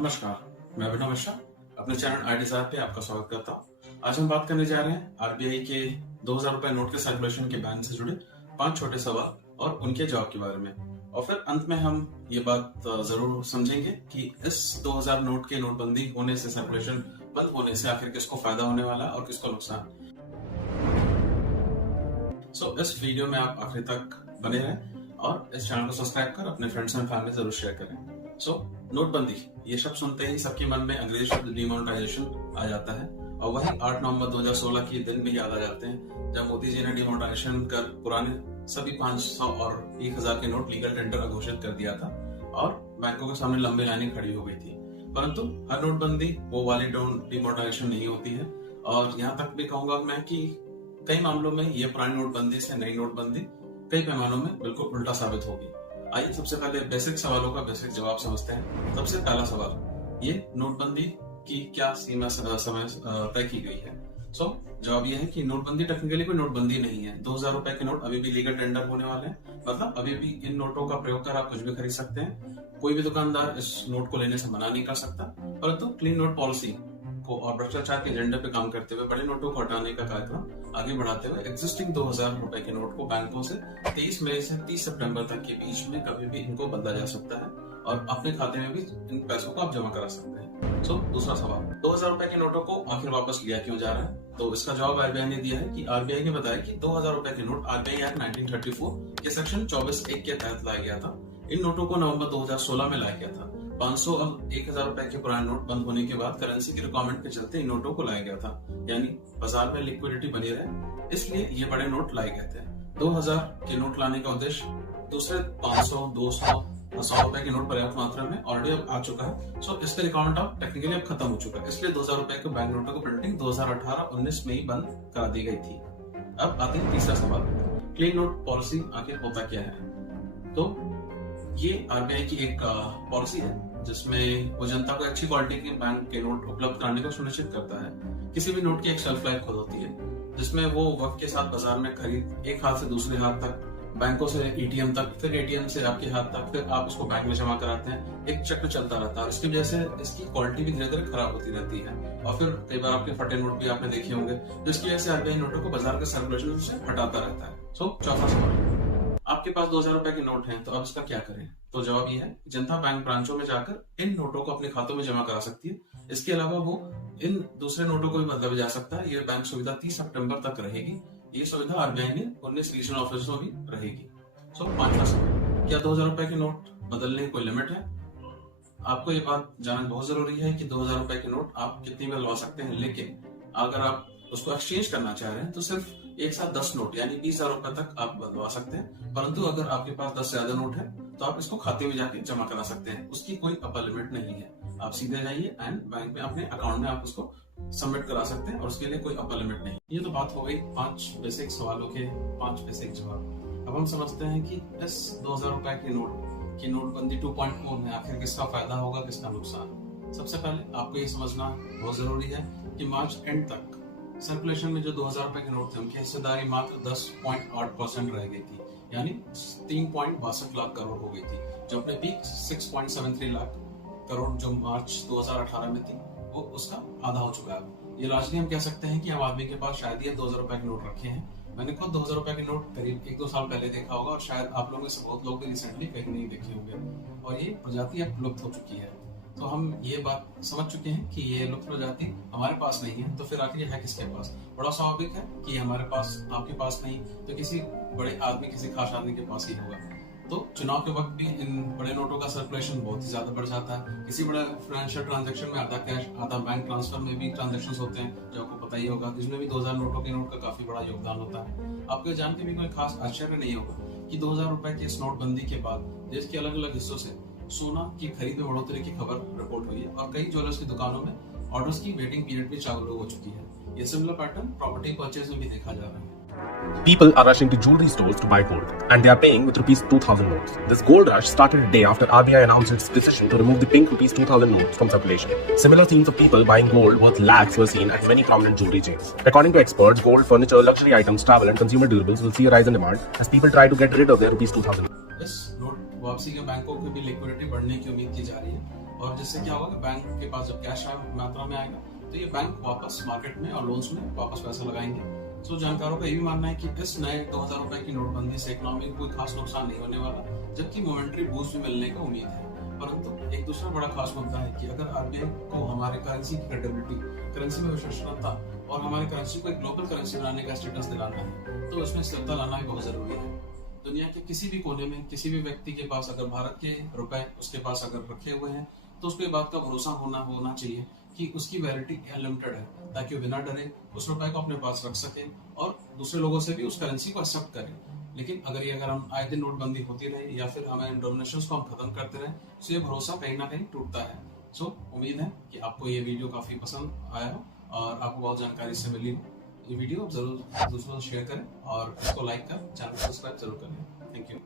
नमस्कार, मैं अभिनव मिश्रा अपने चैनल आई डिजायर पे आपका स्वागत करता हूँ। आज हम बात करने जा रहे हैं आरबीआई के 2000 रुपए नोट के सर्कुलेशन के बैन से जुड़े 5 छोटे सवाल और उनके जवाब के बारे में। और फिर अंत में हम ये बात जरूर समझेंगे कि इस 2000 नोट के नोटबंदी होने से, सर्कुलेशन बंद होने से आखिर किसको फायदा होने वाला है और किसको नुकसान। इस वीडियो में आप आखिर तक बने रहें और इस चैनल को सब्सक्राइब कर अपने फ्रेंड्स एंड फैमिली जरूर शेयर करें। नोटबंदी, ये शब्द सुनते ही सबके मन में अंग्रेजी शब्द डिमोनेटाइजेशन आ जाता है और वही 8 नवंबर 2016 के दिन में याद आ जाते हैं जब मोदी जी ने डिमोनेटाइजेशन कर पुराने सभी 500 और 1000 के नोट लीगल टेंडर घोषित कर दिया था और बैंकों के सामने लंबी लाइनें खड़ी हो गई थी। परंतु हर नोटबंदी वो वाली डिमोनेटाइजेशन नहीं होती है और यहाँ तक भी कहूंगा मैं कि कई मामलों में ये पुरानी नोटबंदी से नई नोटबंदी कई पैमानों में बिल्कुल उल्टा साबित होगी। आइए सबसे पहले बेसिक सवालों का बेसिक जवाब समझते हैं। सबसे पहला सवाल, ये नोटबंदी की क्या सीमा समय तय की गई है? जवाब ये है कि नोटबंदी टेक्निकली कोई नोटबंदी नहीं है। 2000 रुपए के नोट अभी भी लीगल टेंडर होने वाले हैं, मतलब अभी भी इन नोटों का प्रयोग कर आप कुछ भी खरीद सकते हैं। कोई भी दुकानदार इस नोट को लेने से मना नहीं कर सकता, परंतु क्लीन नोट पॉलिसी को और भ्रष्टाचार के एजेंडे पे काम करते हुए बड़े नोटों को हटाने का कार्यक्रम आगे बढ़ाते हुए एग्जिस्टिंग 2000 रुपए के नोट को बैंकों से 23 मई से 30 सितंबर तक के बीच में कभी भी इनको बदला जा सकता है और अपने खाते में भी इन पैसों को आप जमा करा सकते हैं। दूसरा सवाल, 2000 रुपए के नोटों को आखिर वापस लिया क्यों जा रहा है? तो इसका जवाब आरबीआई ने दिया है कि आरबीआई ने बताया कि 2000 रुपए के नोट आरबीआई एक्ट 1934 के सेक्शन 24(1) के तहत लाया गया था। इन नोटों को नवंबर 2016 में लाया गया था। 500 और 1000 रुपए के पुराने नोट बंद होने के बाद करेंसी की रिक्वायरमेंट के चलते इन नोटों को लाया गया था, यानी बाजार में लिक्विडिटी बनी रहे, इसलिए ये बड़े नोट लाए गए थे। 2000 के नोट लाने का उद्देश्य दूसरे 500, 200, 100 रुपए के नोट पर्याप्त मात्रा में ऑलरेडी अब आ चुका है। इसका रिक्वायरमेंट अब टेक्निकली अब खत्म हो चुका है, इसलिए 2000 रुपए के बैंक नोटों की प्रिंटिंग 2018-19 में ही बंद करा दी गई थी। अब आते हैं तीसरा सवाल, क्लीन नोट पॉलिसी आखिर होता क्या है? तो ये आरबीआई की एक पॉलिसी है जिसमें वो जनता को अच्छी क्वालिटी के बैंक के नोट उपलब्ध कराने को सुनिश्चित करता है। किसी भी नोट की एक शेल्फ लाइफ खुद होती है जिसमें वो वक्त के साथ बाजार में खरीद एक हाथ से दूसरे हाथ तक, बैंकों से एटीएम तक, फिर एटीएम से आपके हाथ तक, फिर आप उसको बैंक में जमा कराते हैं, एक चक्र चलता रहता है। इसकी वजह से इसकी क्वालिटी भी धीरे धीरे खराब होती रहती है और फिर कई बार आपके फटे नोट भी आपने देखे होंगे, जिसकी वजह से आरबीआई नोटों को बाजार के सर्कुलेशन से हटाता रहता है। चौथा सवाल, आपके पास 2000 रुपए के नोट हैं तो अब इसका क्या करें? तो जवाब यह है, जनता बैंक ब्रांचों में जाकर इन नोटों को अपने खातों में जमा करा सकती है। इसके अलावा वो इन दूसरे नोटों को भी बदला भी जा सकता है। ये बैंक सुविधा 30 सितंबर तक रहेगी। ये सुविधा आरबीआई ने 19 रीजनल ऑफिसों में भी रहेगी। पांचवा सवाल, क्या 2000 रुपए के नोट बदलने की कोई लिमिट है? आपको ये बात जानना बहुत जरूरी है कि 2000 रुपए के नोट आप कितनी में लगा सकते हैं, लेकिन अगर आप उसको एक्सचेंज करना चाह रहे हैं तो सिर्फ एक साथ 10 नोट यानी 20,000 रुपए तक आप बदलवा सकते हैं। परंतु अगर आपके पास 10 से ज्यादा नोट है तो आप इसको खाते में जाके जमा करा सकते हैं। उसकी कोई अपर लिमिट नहीं है। आप सीधे जाइए एंड बैंक में अपने अकाउंट में आप उसको सबमिट करा सकते हैं और उसके लिए कोई अपर लिमिट नहीं। ये तो बात हो गई 5 बेसिक सवालों के 5 बेसिक जवाब। अब हम समझते हैं कि इस 2000 रुपए के नोट की नोटबंदी 2.0 में आखिर किसका फायदा होगा, किसका नुकसान। सबसे पहले आपको ये समझना बहुत जरूरी है कि मार्च एंड तक सर्कुलेशन में जो 2000 रुपए के नोट थे उनकी हिस्सेदारी मात्र 10.8% रह गई थी, यानी 3.62 लाख करोड़ हो गई थी, जो अपने पीक 6.73 लाख करोड़ जो मार्च 2018 में थी वो उसका आधा हो चुका है। ये लार्जली हम कह सकते हैं कि आम आदमी के पास शायद ये 2000 रुपए के नोट रखे हैं। मैंने खुद 2000 रुपए के नोट करीब 1-2 साल पहले देखा होगा और शायद आप लोगों में से बहुत लोग भी रिसेंटली कहीं नहीं देखे होंगे और ये प्रजाति अब लुप्त हो चुकी है। तो हम ये बात समझ चुके हैं कि ये लुप्त प्रजाति हमारे पास नहीं है, तो फिर आखिर है किसके पास? बड़ा स्वाभाविक है कि हमारे पास, आपके पास नहीं तो किसी बड़े आदमी, किसी खास आदमी के पास ही होगा। तो चुनाव के वक्त भी इन बड़े नोटों का सर्कुलेशन बहुत ही ज्यादा बढ़ जाता है। किसी बड़े फाइनेंशियल ट्रांजैक्शन में आधा कैश आधा बैंक ट्रांसफर में भी ट्रांजैक्शंस होते हैं, जो आपको पता ही होगा, जिसमें भी 2000 नोटों के नोट का काफी बड़ा योगदान होता है। आपको जान के भी कोई खास आश्चर्य नहीं होगा कि 2000 रुपए की इस नोटबंदी के बाद देश के अलग अलग हिस्सों से सोना की खरीद में बढ़ोतरी की खबर रिपोर्ट हुई है और कई ज्वेलर्स की दुकानों में ऑर्डर्स की वेटिंग पीरियड भी चालू हो चुकी है। ये सिमिलर पैटर्न प्रॉपर्टी परचेज में भी देखा जा रहा है। People are rushing to jewelry stores to buy gold, and they are paying with rupees 2000 notes. This gold rush started a day after RBI announced its decision to remove the pink rupees 2000 notes from circulation. Similar scenes of people buying gold worth lakhs were seen at many prominent jewelry chains. According to experts, gold, furniture, luxury items, travel, and consumer durables will see a rise in demand as people try to get rid of their rupees 2000. इस note वापसी के बैंकों की भी liquidity बढ़ने की उम्मीद की जा रही है और जिससे क्या होगा, बैंक के पास जब कैश मात्रा में आएगा तो ये बैंक वापस मार्केट में और लोन्स में वापस पैसा लगाएंगे। सो जानकारों का ये भी मानना है कि इस नए 2000 रुपए की नोटबंदी से इकोनॉमी को कोई खास नुकसान नहीं होने वाला, जबकि मोमेंट्री बूस्ट भी मिलने का उम्मीद है। परंतु एक दूसरा बड़ा खास मुद्दा है कि अगर आरबीआई को हमारे करेंसी की क्रेडिबिलिटी, करेंसी में विश्वसनीयता और हमारी करेंसी को एक ग्लोबल करेंसी बनाने का स्टेटस दिलाना है, तो इसमें स्थिरता लाना भी बहुत जरूरी है। दुनिया के किसी भी कोने में किसी भी व्यक्ति के पास अगर भारत के रुपए उसके पास अगर रखे हुए हैं, तो उसको ये बात का भरोसा होना चाहिए कि उसकी वैलिडिटी अनलिमिटेड है, ताकि वो बिना डरे उस रुपए को अपने पास रख सके और दूसरे लोगों से भी उस करेंसी को एक्सेप्ट करें। लेकिन अगर हम आए दिन नोटबंदी होती रहे या फिर हमें डोमिनेशंस को हम खत्म करते रहे, तो ये भरोसा कहीं ना कहीं टूटता है। सो उम्मीद है कि आपको ये वीडियो काफी पसंद आया हो और आपको बहुत जानकारी से मिली हो। ये वीडियो जरूर दूसरों से शेयर करें और इसको लाइक कर चैनल को सब्सक्राइब जरूर करें। Thank you.